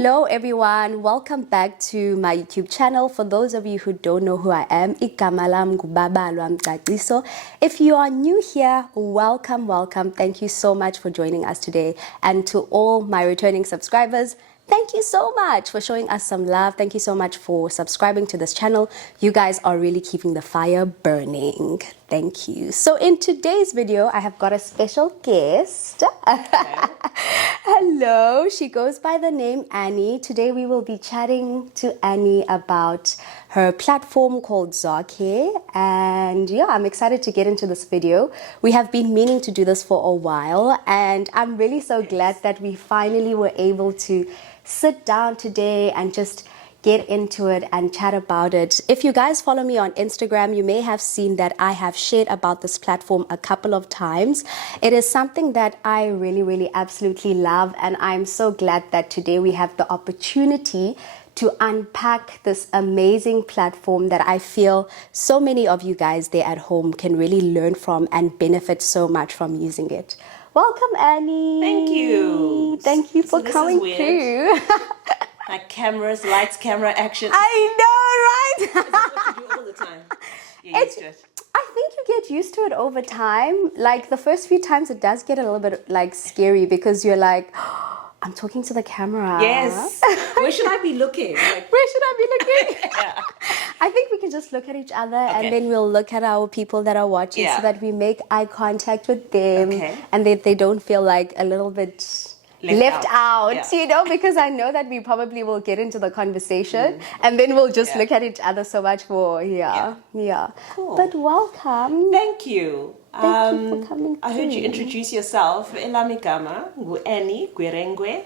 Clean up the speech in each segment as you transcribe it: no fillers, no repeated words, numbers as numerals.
Hello everyone, welcome back to my YouTube channel. For those of you who don't know who I am, igama lam Babalwa Mcaciso. If you are new here, welcome. Thank you so much for joining us today. And to all my returning subscribers, thank you so much for showing us some love. Thank you so much for subscribing to this channel. You guys are really keeping the fire burning. Thank you. So in today's video, I have got a special guest. Hello, she goes by the name Annie. Today we will be chatting to Annie about her platform called Zarcare. And yeah, I'm excited to get into this video. We have been meaning to do this for a while, and I'm really so glad that we finally were able to sit down today and just get into it and chat about it. If you guys follow me on Instagram, you may have seen that I have shared about this platform a couple of times. It is something that I really absolutely love, and I'm so glad that today we have the opportunity to unpack this amazing platform that I feel so many of you guys there at home can really learn from and benefit so much from using it. Welcome, Annie. Thank you. Thank you for coming through. Like cameras, lights, camera, action. I know, right? Is that what you do all the time? You're used to it. I think you get used to it over time. Like the first few times it does get a little bit like scary because you're like, oh, I'm talking to the camera. Yes. Where should I be looking? Like, where should I be looking? yeah. I think we can just look at each other and then we'll look at our people that are watching so that we make eye contact with them and they don't feel like a little bit left out, you know, because I know that we probably will get into the conversation and then we'll just look at each other so much more. Cool. But welcome. Thank you. Thank you for coming I heard you introduce yourself. Elamigama, Annie Gwerengwe.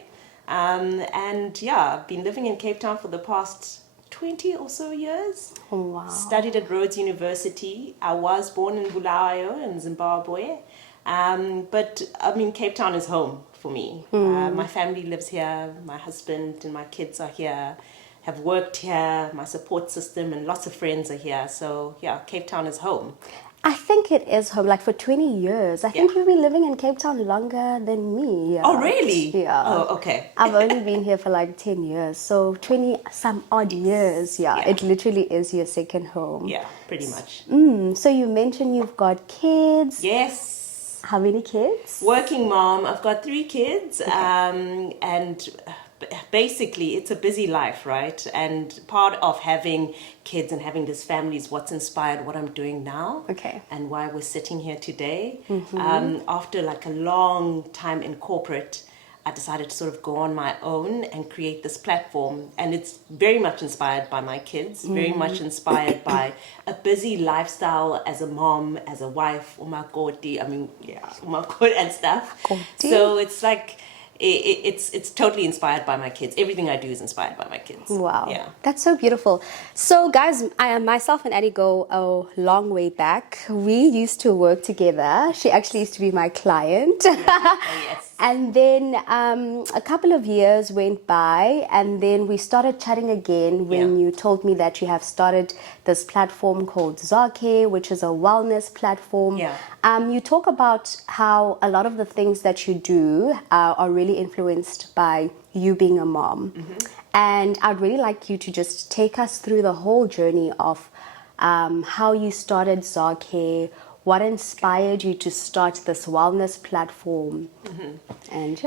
And yeah, I've been living in Cape Town for the past 20 or so years. Oh, wow. Studied at Rhodes University. I was born in Bulawayo in Zimbabwe. But I mean, Cape Town is home for me. My family lives here. My husband and my kids are here, have worked here. My support system and lots of friends are here. So yeah, Cape Town is home. I think it is home, like for 20 years. I think you've been living in Cape Town longer than me. Oh, really? Yeah. Oh, okay. I've only been here for like 10 years. So 20 some odd years. It literally is your second home. Yeah, pretty much. So you mentioned you've got kids. Yes. How many kids? Working mom. I've got 3 kids. And basically it's a busy life, right? And part of having kids and having this family is what's inspired what I'm doing now. And why we're sitting here today. After like a long time in corporate, I decided to sort of go on my own and create this platform. And it's very much inspired by my kids, very much inspired by a busy lifestyle as a mom, as a wife, umakoti, umakoti and stuff. So it's like, it's totally inspired by my kids. Everything I do is inspired by my kids. Wow. Yeah. That's so beautiful. So guys, myself and Annie go a long way back. We used to work together. She actually used to be my client. Yes. And then a couple of years went by and then we started chatting again when you told me that you have started this platform called Zarcare, which is a wellness platform. You talk about how a lot of the things that you do are really influenced by you being a mom. And I'd really like you to just take us through the whole journey of how you started Zarcare, what inspired you to start this wellness platform? And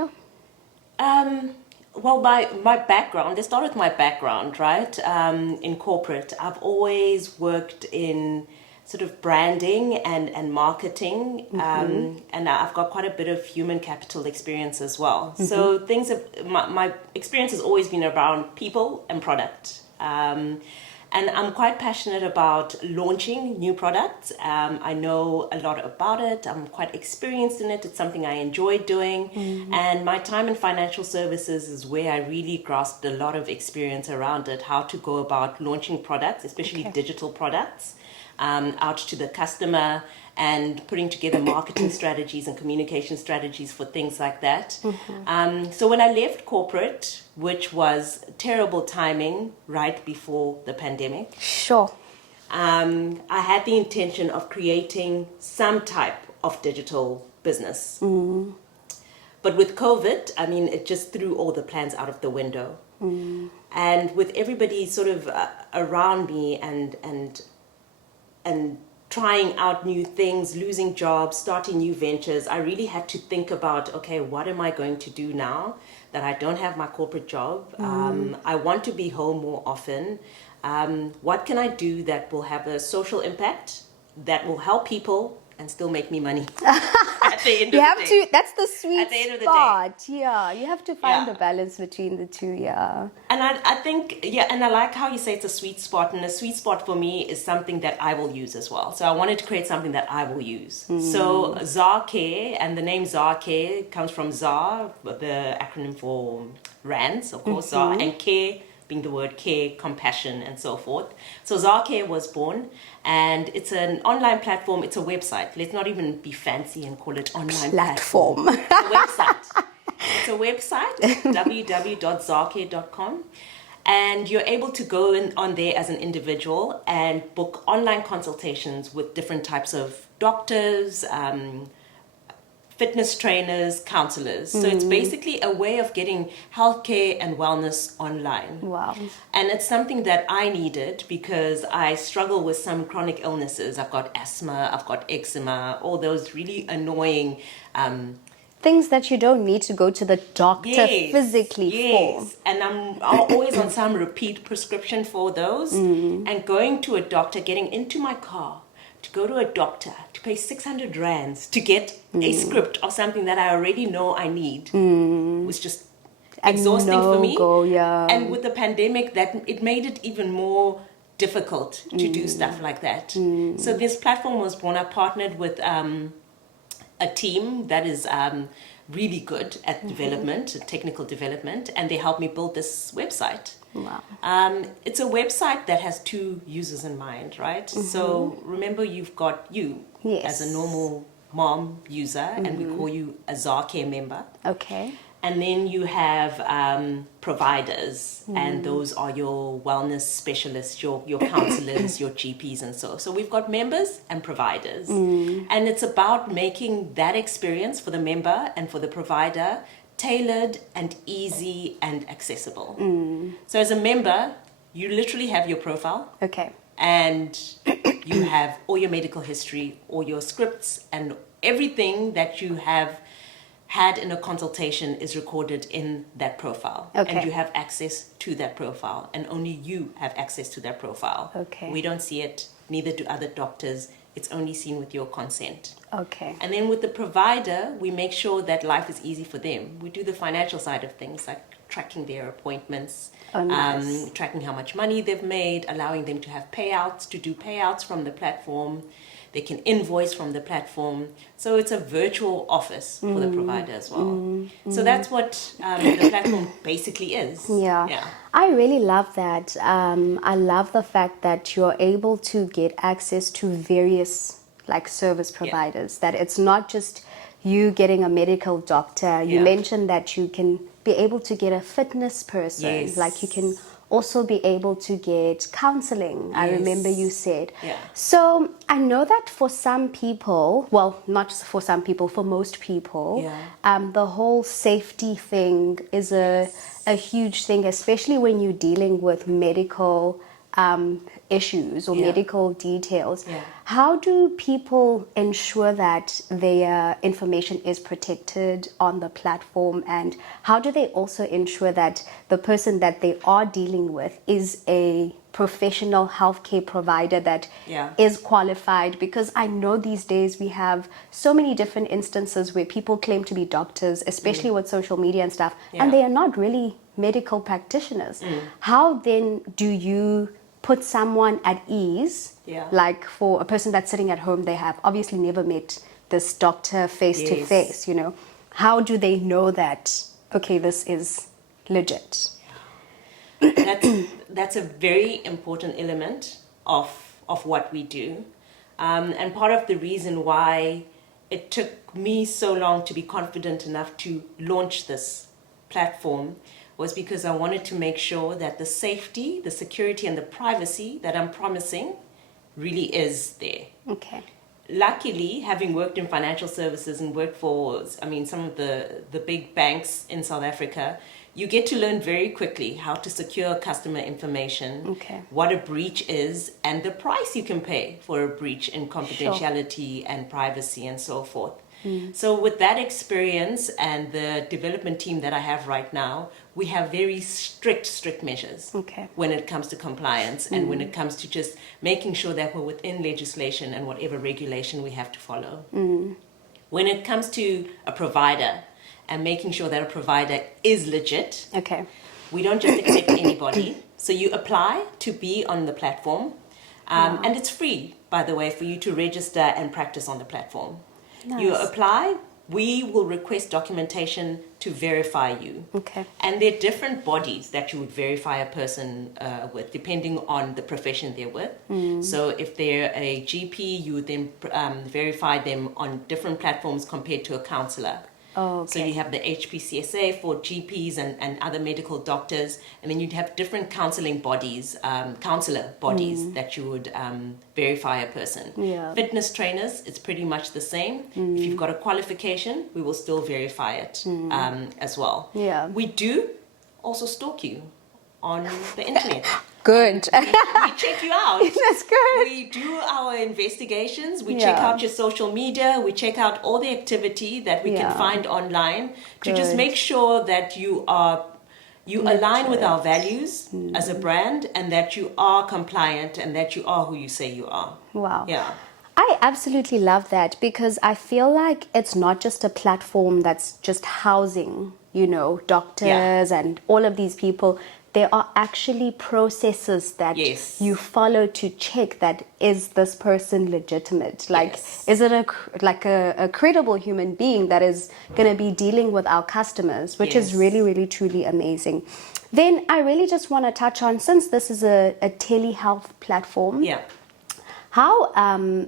well, my background, let's start with my background, right? In corporate, I've always worked in sort of branding and marketing, and I've got quite a bit of human capital experience as well. So my experience has always been around people and product. And I'm quite passionate about launching new products. I know a lot about it. I'm quite experienced in it. It's something I enjoy doing. And my time in financial services is where I really grasped a lot of experience around it, how to go about launching products, especially digital products, out to the customer and putting together marketing strategies and communication strategies for things like that. So when I left corporate, which was terrible timing right before the pandemic. I had the intention of creating some type of digital business. But with COVID, I mean, it just threw all the plans out of the window. And with everybody sort of around me and trying out new things, losing jobs, starting new ventures, I really had to think about, okay, what am I going to do now that I don't have my corporate job? I want to be home more often. What can I do that will have a social impact, that will help people and still make me money at the end of the day? That's the sweet At the end of the spot. Yeah, you have to find Yeah. the balance between the two. Yeah. And I think, yeah, and I like how you say it's a sweet spot. And a sweet spot for me is something that I will use as well. So I wanted to create something that I will use. So Zarcare, and the name Zarcare comes from Zar, the acronym for Rands, of course, Zar, and care being the word care, compassion, and so forth. So Zarcare was born, and it's an online platform. It's a website. Let's not even be fancy and call it online Platform. It's a website. It's a website, www.zarcare.com. And you're able to go on there as an individual and book online consultations with different types of doctors, fitness trainers, counselors. So it's basically a way of getting healthcare and wellness online. Wow. And it's something that I needed because I struggle with some chronic illnesses. I've got asthma, I've got eczema, all those really annoying Things that you don't need to go to the doctor physically for. And I'm always on some repeat prescription for those. And going to a doctor, getting into my car, to go to a doctor, to pay 600 rands to get a script of something that I already know I need was just exhausting for me. And with the pandemic, that it made it even more difficult to do stuff like that. So this platform was born. I partnered with a team that is really good at development, technical development, and they helped me build this website. Wow. It's a website that has two users in mind, right? So remember, you've got you as a normal mom user, and we call you a Zarcare member. Okay. And then you have providers, and those are your wellness specialists, your counselors, your GPs, and so we've got members and providers. And it's about making that experience for the member and for the provider tailored and easy and accessible. So as a member, you literally have your profile. Okay. And you have all your medical history, all your scripts, and everything that you have had in a consultation is recorded in that profile. Okay. And you have access to that profile, and only you have access to that profile. Okay. We don't see it, neither do other doctors. It's only seen with your consent. Okay. And then with the provider, we make sure that life is easy for them. We do the financial side of things, like tracking their appointments, tracking how much money they've made, allowing them to have payouts, to do payouts from the platform. They can invoice from the platform. So it's a virtual office for the provider as well. So that's what the platform basically is. Yeah. I really love that. I love the fact that you're able to get access to various service providers, that it's not just you getting a medical doctor. You mentioned that you can be able to get a fitness person, like you can also be able to get counseling. I remember you said. So I know that for some people, well, not just for some people, for most people, the whole safety thing is a huge thing, especially when you're dealing with medical issues or medical details. How do people ensure that their information is protected on the platform, and how do they also ensure that the person that they are dealing with is a professional healthcare provider that is qualified? Because I know these days we have so many different instances where people claim to be doctors, especially with social media and stuff, and they are not really medical practitioners. How then do you put someone at ease, like for a person that's sitting at home, they have obviously never met this doctor face to face, how do they know that, okay, this is legit? That's a very important element of what we do, and part of the reason why it took me so long to be confident enough to launch this platform was because I wanted to make sure that the safety, the security, and the privacy that I'm promising really is there. Okay. luckily, having worked in financial services and worked for, I mean, some of the big banks in South Africa, you get to learn very quickly how to secure customer information, Okay. what a breach is, and the price you can pay for a breach in confidentiality and privacy and so forth. So with that experience and the development team that I have right now, we have very strict measures Okay. when it comes to compliance and when it comes to just making sure that we're within legislation and whatever regulation we have to follow. When it comes to a provider and making sure that a provider is legit, Okay. we don't just accept anybody. So you apply to be on the platform, and it's free, by the way, for you to register and practice on the platform. You Nice. apply, we will request documentation to verify you. Okay. And there are different bodies that you would verify a person with, depending on the profession they're with. So if they're a GP, you would then verify them on different platforms compared to a counselor. Oh, okay. So you have the HPCSA for GPs and other medical doctors, and then you'd have different counseling bodies, counselor bodies that you would verify a person. Yeah. Fitness trainers, it's pretty much the same. If you've got a qualification, we will still verify it as well. Yeah. We do also stalk you on the internet. Good. We check you out. That's good. We do our investigations. We check out your social media. We check out all the activity that we can find online to just Good. make sure that you align with our values as a brand, and that you are compliant, and that you are who you say you are. Wow. Yeah. I absolutely love that, because I feel like it's not just a platform that's just housing, doctors and all of these people. There are actually processes that you follow to check that is this person legitimate? Like, is it a credible human being that is going to be dealing with our customers, which is really, really, truly amazing. Then I really just want to touch on, since this is a telehealth platform, how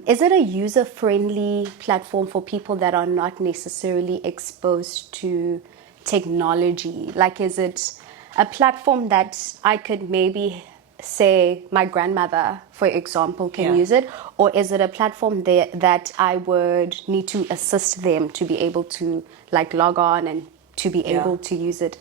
is it a user-friendly platform for people that are not necessarily exposed to technology? Like, is it a platform that I could maybe say my grandmother, for example, can use it? Or is it a platform that I would need to assist them to be able to log on and to be able to use it?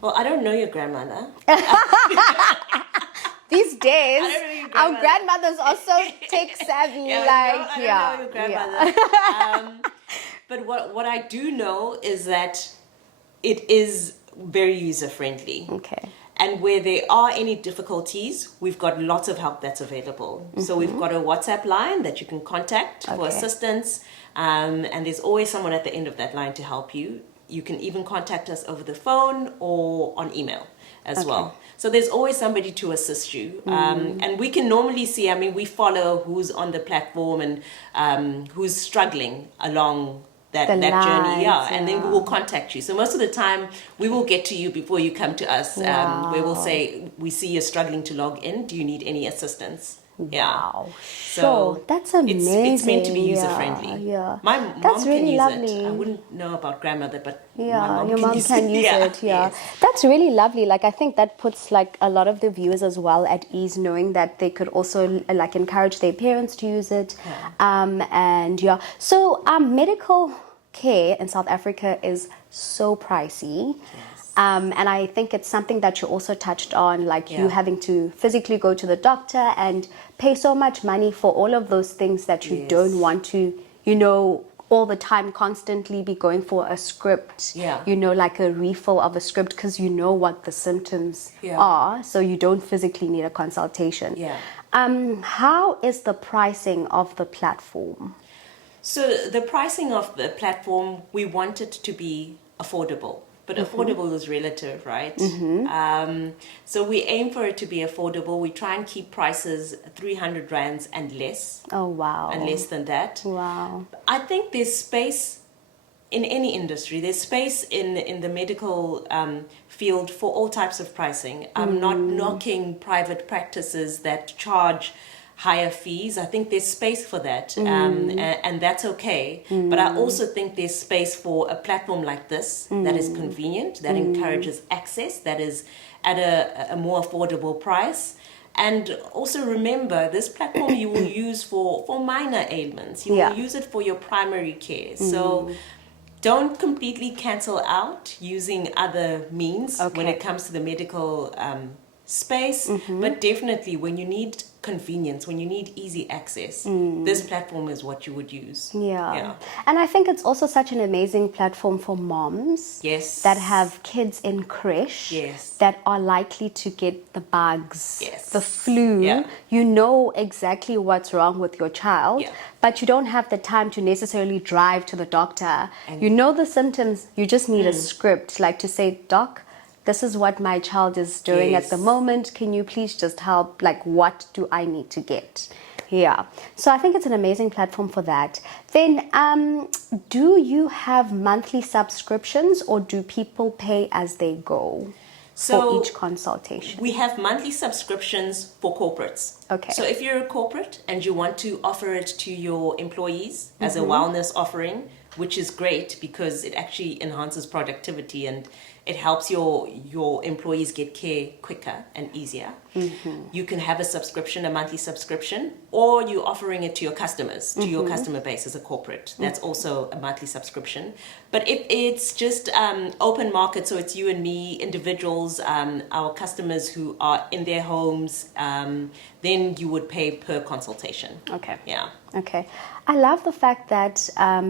Well, I don't know your grandmother. These days, I don't know your our grandmothers are so tech savvy. I don't know your grandmother. But what I do know is that it is very user friendly. Okay. And where there are any difficulties, we've got lots of help that's available. So we've got a WhatsApp line that you can contact for assistance, and there's always someone at the end of that line to help you. You can even contact us over the phone or on email as well. So there's always somebody to assist you. And we can normally see, we follow who's on the platform and who's struggling along that journey. And then we will contact you. So most of the time, we will get to you before you come to us. Where we'll say, we see you're struggling to log in. Do you need any assistance? Wow. So that's amazing. It's meant to be user friendly. Yeah. My mom That's can really use lovely. it. I wouldn't know about grandmother, but your my mom can use it. Yes. That's really lovely. I think that puts a lot of the viewers as well at ease, knowing that they could also encourage their parents to use it. So medical care in South Africa is so pricey. And I think it's something that you also touched on, you having to physically go to the doctor and pay so much money for all of those things that you don't want to, all the time constantly be going for a script, like a refill of a script, because you know what the symptoms are, so you don't physically need a consultation. How is the pricing of the platform? So the pricing of the platform, we want it to be affordable. But affordable is relative, right? So we aim for it to be affordable. We try and keep prices 300 rands and less. Oh, wow. And less than that. Wow. I think there's space in any industry. There's space in the medical field for all types of pricing. I'm not knocking private practices that charge higher fees. I think there's space for that, and that's okay. But I also think there's space for a platform like this that is convenient, that encourages access, that is at a more affordable price. And also remember, this platform you will use for minor ailments. You will use it for your primary care. So don't completely cancel out using other means when it comes to the medical space. But definitely when you need convenience, when you need easy access, this platform is what you would use. Yeah. And I think it's also such an amazing platform for moms that have kids in creche that are likely to get the bugs, the flu. You know exactly what's wrong with your child, but you don't have the time to necessarily drive to the doctor. And you know the symptoms, you just need a script, like to say, Doc, this is what my child is doing at the moment. Can you please just help? Like, what do I need to get? Yeah. So I think it's an amazing platform for that. Then, do you have monthly subscriptions or do people pay as they go for each consultation? We have monthly subscriptions for corporates. Okay. So if you're a corporate and you want to offer it to your employees as a wellness offering, which is great because it actually enhances productivity and it helps your employees get care quicker and easier. You can have a subscription, a monthly subscription, or you're offering it to your customers, to your customer base as a corporate. That's also a monthly subscription. But if it's just open market, so it's you and me, individuals, our customers who are in their homes, then you would pay per consultation. Okay. Yeah. Okay. I love the fact that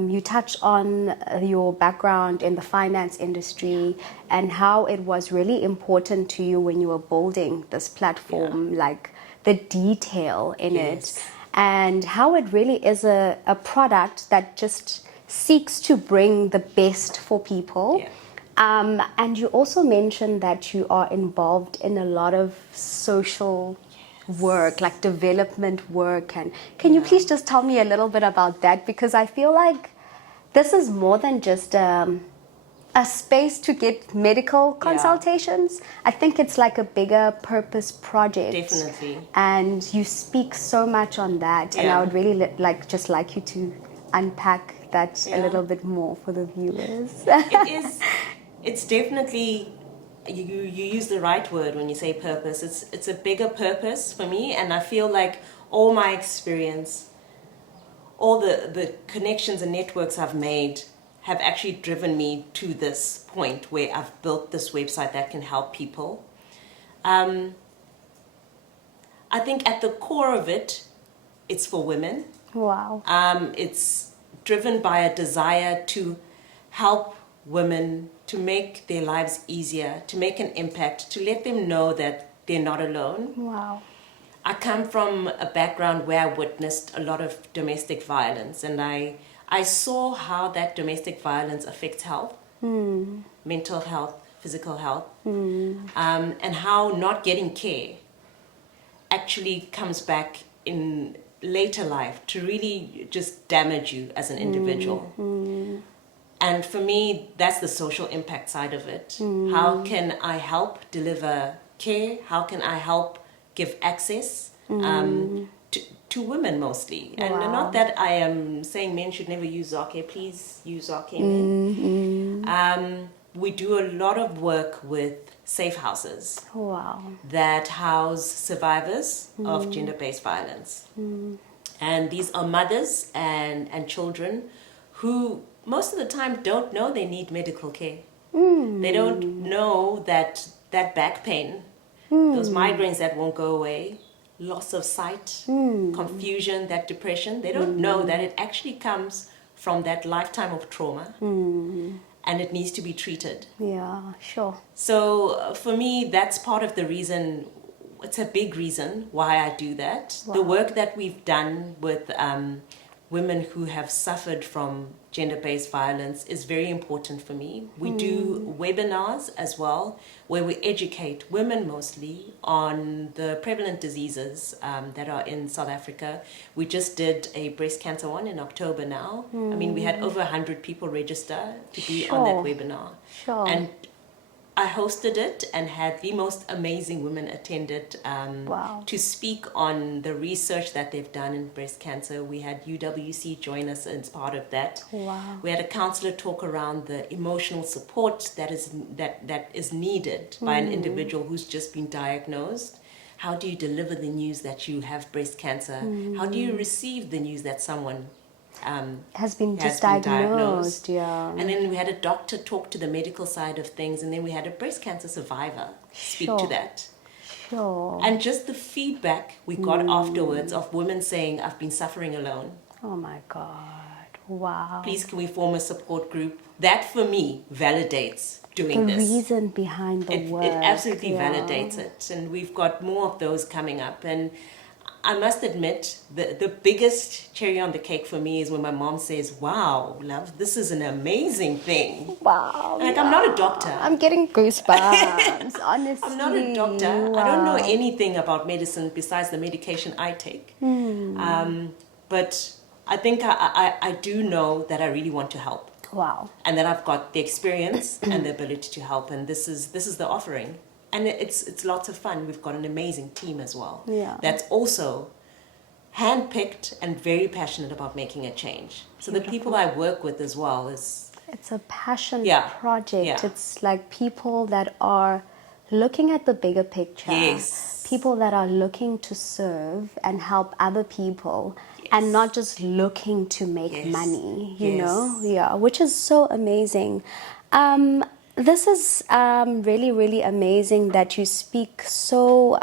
you touch on your background in the finance industry and how it was really important to you when you were building this platform, like the detail in it, and how it really is a product that just seeks to bring the best for people. And you also mentioned that you are involved in a lot of social work, like development work. And can you please just tell me a little bit about that? Because I feel like this is more than just a space to get medical consultations. I think it's like a bigger purpose project. Definitely. And you speak so much on that. And I would really like you to unpack that a little bit more for the viewers. It's definitely, you use the right word when you say purpose. It's a bigger purpose for me, and I feel like all my experience, all the connections and networks I've made have actually driven me to this point where I've built this website that can help people. I think at the core of it, it's for women. Wow. It's driven by a desire to help women, to make their lives easier, to make an impact, to let them know that they're not alone. Wow. I come from a background where I witnessed a lot of domestic violence, and I saw how that domestic violence affects health, mental health, physical health, and how not getting care actually comes back in later life to really just damage you as an individual. And for me, that's the social impact side of it. How can I help deliver care? How can I help give access to women mostly? And not that I am saying men should never use Zarcare. Please use Zarcare men. We do a lot of work with safe houses that house survivors of gender-based violence. And these are mothers and children who most of the time don't know they need medical care. They don't know that back pain, those migraines that won't go away, loss of sight, confusion, that depression, they don't know that it actually comes from that lifetime of trauma and it needs to be treated. Yeah, sure. So for me, that's part of the reason, it's a big reason why I do that. The work that we've done with women who have suffered from gender-based violence is very important for me. We do webinars as well, where we educate women mostly on the prevalent diseases that are in South Africa. We just did a breast cancer one in October now. I mean, we had over 100 people register to be on that webinar. And I hosted it and had the most amazing women attend it Wow. to speak on the research that they've done in breast cancer. We had UWC join us as part of that. Wow. We had a counselor talk around the emotional support that is needed by an individual who's just been diagnosed. How do you deliver the news that you have breast cancer? How do you receive the news that someone Has been has just been diagnosed, yeah. And then we had a doctor talk to the medical side of things, and then we had a breast cancer survivor speak to Sure. that. Sure. And just the feedback we got afterwards of women saying, I've been suffering alone. Oh my God. Wow. Please, can we form a support group? That, for me, validates doing The this. reason behind the work. It absolutely yeah. validates it. And we've got more of those coming up. And I must admit, the biggest cherry on the cake for me is when my mom says, wow, love, this is an amazing thing. Wow. Like, I'm not a doctor. I'm getting goosebumps, honestly. I'm not a doctor. Wow. I don't know anything about medicine besides the medication I take. But I think I do know that I really want to help. Wow. And that I've got the experience and the ability to help. And this is the offering. And it's lots of fun. We've got an amazing team as well. Yeah. That's also handpicked and very passionate about making a change. So the people I work with as well is... It's a passion Yeah. project. Yeah. It's like people that are looking at the bigger picture. Yes. People that are looking to serve and help other people and not just looking to make money, you know? Yeah, which is so amazing. This is really, really amazing that you speak so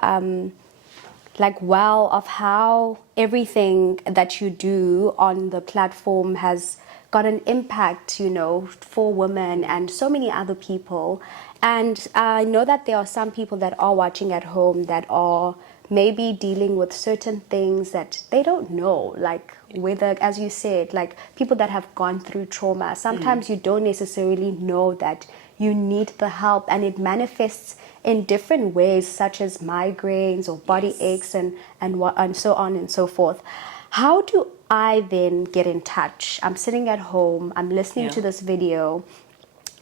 like well of how everything that you do on the platform has got an impact, you know, for women and so many other people. And I know that there are some people that are watching at home that are maybe dealing with certain things that they don't know, like whether, as you said, like people that have gone through trauma. Sometimes you don't necessarily know that you need the help, and it manifests in different ways, such as migraines or body aches and so on and so forth. How do I then get in touch? I'm sitting at home, I'm listening to this video,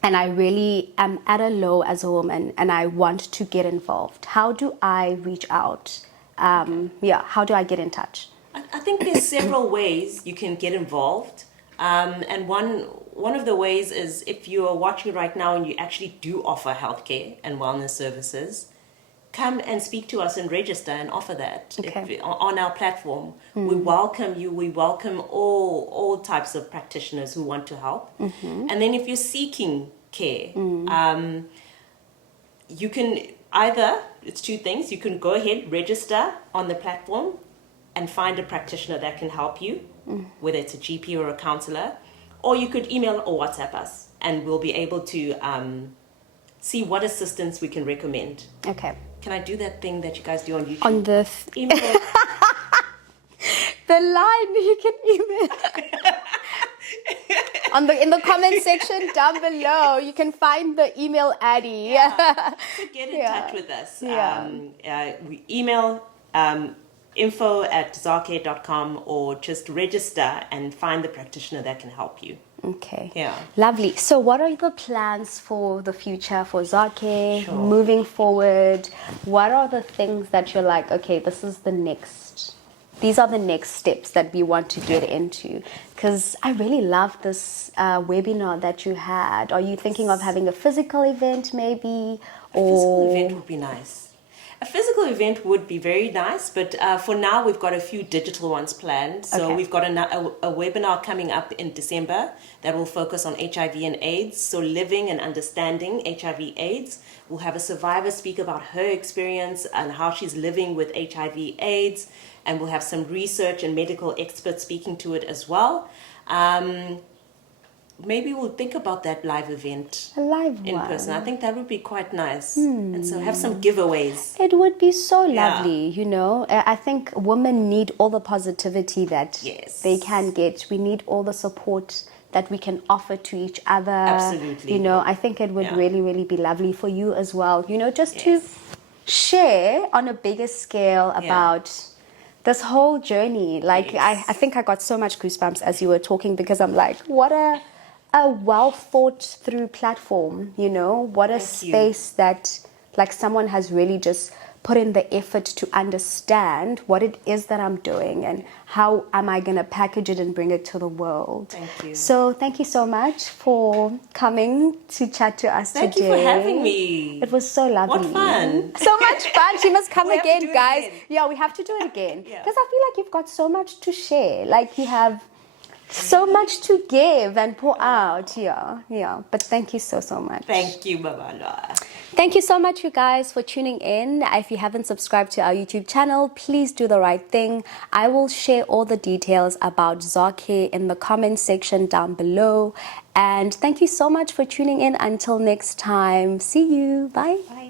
and I really am at a low as a woman and I want to get involved. How do I reach out? How do I get in touch? I think there's several ways you can get involved. And one of the ways is, if you're watching right now and you actually do offer healthcare and wellness services, come and speak to us and register and offer that on our platform. We welcome you. We welcome all types of practitioners who want to help. And then if you're seeking care, you can either, it's two things, you can go ahead, register on the platform and find a practitioner that can help you, whether it's a GP or a counselor, or you could email or WhatsApp us and we'll be able to see what assistance we can recommend. Okay. Can I do that thing that you guys do on YouTube? On the Email. the line you can email. In the comment section down below, you can find the email Addie. So get in touch with us. We email info@zarcare.com or just register and find the practitioner that can help you. Okay. Yeah. Lovely. So what are the plans for the future for Zarcare moving forward? What are the things that you're like, okay, these are the next steps that we want to get into? Because I really love this webinar that you had. Are you thinking of having a physical event maybe? A physical event would be nice. A physical event would be very nice, but for now we've got a few digital ones planned. So we've got a webinar coming up in December that will focus on HIV and AIDS. So living and understanding HIV AIDS. We'll have a survivor speak about her experience and how she's living with HIV AIDS. And we'll have some research and medical experts speaking to it as well. Maybe we'll think about that live event. A live in one. person. I think that would be quite nice. And so have some giveaways. It would be so lovely, you know. I think women need all the positivity that they can get. We need all the support that we can offer to each other. Absolutely. You know, I think it would really, really be lovely for you as well, you know, just to share on a bigger scale about this whole journey. Like, I think I got so much goosebumps as you were talking, because I'm like, what a a well thought through platform, you know. What a Thank you. space that like someone has really just put in the effort to understand what it is that I'm doing and how am I going to package it and bring it to the world. Thank you. So thank you so much for coming to chat to us Thank today. you for having me. It was so lovely. What fun. So much fun. She must come We have to again, do it guys. again. Yeah, we have to do it again. Yeah. Because I feel like you've got so much to share. Like you have so much to give and pour out. Yeah. But thank you so much. Thank you, Babalwa. Thank you so much, you guys, for tuning in. If you haven't subscribed to our YouTube channel, please do the right thing. I will share all the details about Zarcare in the comment section down below. And thank you so much for tuning in. Until next time, see you. Bye. Bye.